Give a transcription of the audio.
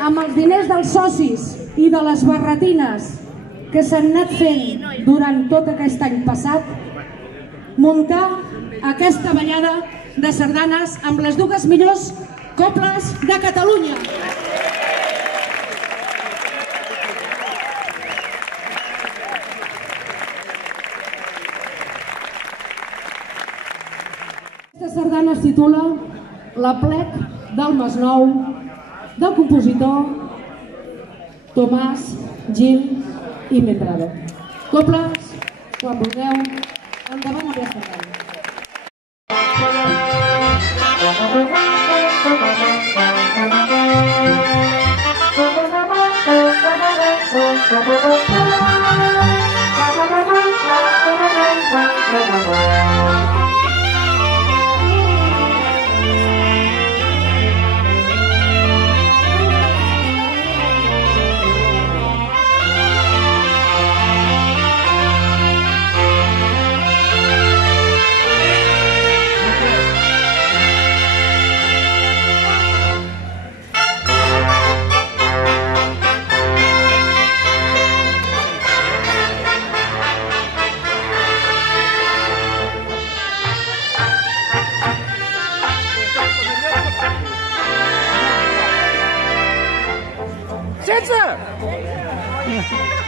amb els diners dels socis i de les barretines que s'han anat fent durant tot aquest any passat, muntar aquesta ballada de sardanes amb les dues millors cobles de Catalunya. Aquesta sardana es titula L'Aplec del Masnou, del compositor Tomàs Gil i Membrado. Cobles, quan vulgueu, endavant amb la sardana. Setze!